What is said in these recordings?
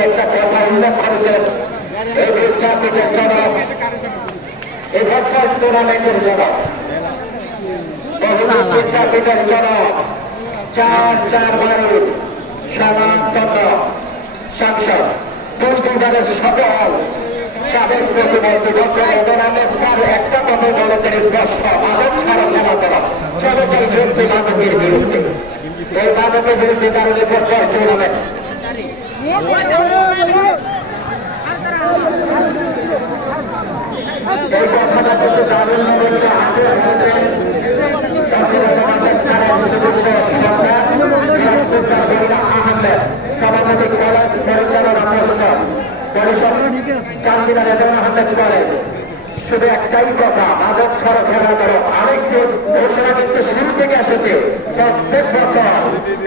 একটা কথা উল্লেখ করেছেন এই বিদ্যাপীঠের জনক এই ফুটবল টুর্নামেন্টের জনক বহুদূর বিদ্যাপীঠের জনক চার সাবেক প্রতিমন্ত্রী ডক্টর একটা কথা বলেছেন স্পষ্ট মাদক ছাড়া চলে চাই মাদকের বিরুদ্ধে। এই মাদকের বিরুদ্ধে কারণে ফুটবল টুর্নামেন্ট এই কথাটা কিন্তু দারুণ একটা হাতে হয়েছে সভাপতি পরিচালনা পরিষদ চান্দিনা রেজান আহমেদ কলেজ। শুধু একটাই কথা, মাদক ছাড়া খেলা করো আরেকটি ঘোষণা কিন্তু শুরু থেকে এসেছে। প্রত্যেক বছর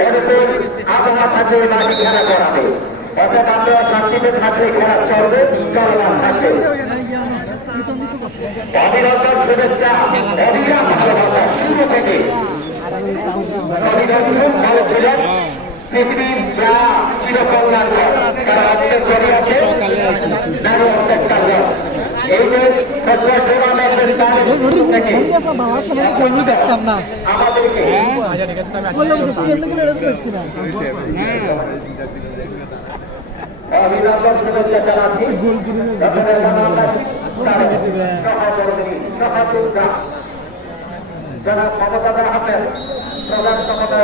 এরকম আবহাওয়া থাকবে মাটি খেলা করাবে। অর্থাৎ আমরা শান্তিতে থাকলে খেলা চলবে, চলমান থাকবে। অভিনন্দন, শুভেচ্ছা অবিরাম ভালোবাসা। শুরু থেকে অভিনন্দন, ভালো ছিলেন। পৃথিবীর যারা চিরকল্যাণকর তারা অর্থের করে আছে। নারী অর্থের কার্যর এই যে ফুটবল টুর্নামেন্টের শুরু থেকে দেখতাম না আমাদেরকে অভিনন্দন শুভেচ্ছা জানাচ্ছি যারা মমতাদা আহমেদ প্রধান সমবায়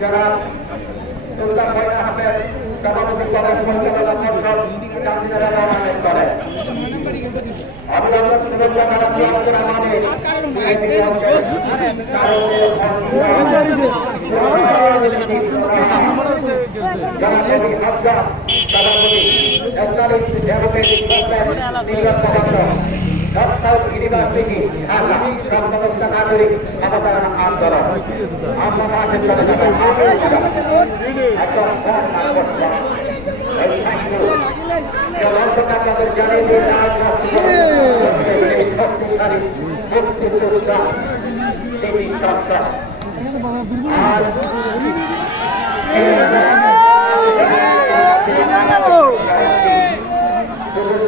যারা সুলতান ময়না আহমেদ সভাপতি কলেজ পরিচালনা পরিষদ চান্দিনা বেতন আহমেদ কলেজ অভিনন্দন শুভেচ্ছা জানাচ্ছি আব্দুর রহমানের কবি হাফজাদ সভাপতি ন্যাশনাল নির্গত commander North South University Dhaka সর্বদস্ত নাগরিক অবতারণ আন্দোলন আমরা মাঠে চলে যাবেন আর আপনাদেরকে আন্তরিক অভিনন্দন জানাচ্ছি আপনারা শুরু থেকে আমাদেরকে দারুণভাবে উৎসাহিত করে দিয়ে গেছেন সেই জন্য আন্তরিক অভিনন্দন অতটুকু শুধু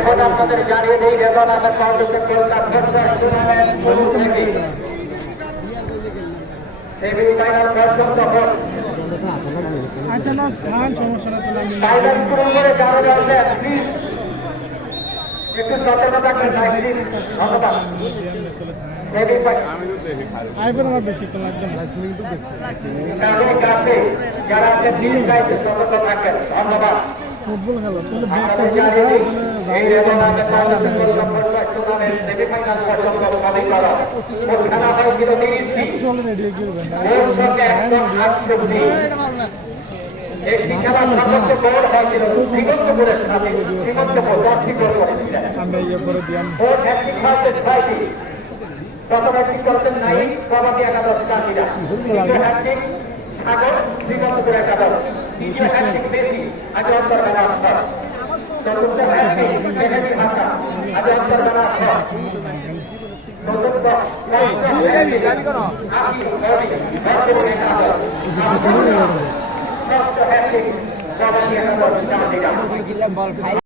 এখন আপনাদের জানিয়ে দিই রেজন ফাউন্ডেশন কলকাতা টুর্নামেন্ট শুরু থেকে সেমি ফাইনাল পর্যন্ত আচ্ছা না স্থান সমস্যা না তাহলে আমি ফাইনাল শুরু করে যারা আসবেন প্লিজ একটু সতর্ক থাকবেন ধন্যবাদ আইফোন আমার বেশি আছেন সতর্ক থাকবেন ধন্যবাদ ফুটবল খেলা একটি খেলা সর্বোচ্চ গোল হয়েছিল শ্রীমন্তপুরের সাথে। শ্রীমন্তপুর দশটি গোল করেছিলেন আমরা ইয়ে ওর ছয়টি। প্রথম হ্যাট্রিক করেছেন নাই প্রভাতী একাদশ সাগর বিগত করে সাগর তিনশো ষাট থেকে বেশি আজ অন্তর বেলা আসর চতুর্থ ভাষী সেখানে ভাষা আজ অন্তর বেলা আসর সপ্ত হ্যাট্রিক বাবা নিয়ে বল খাই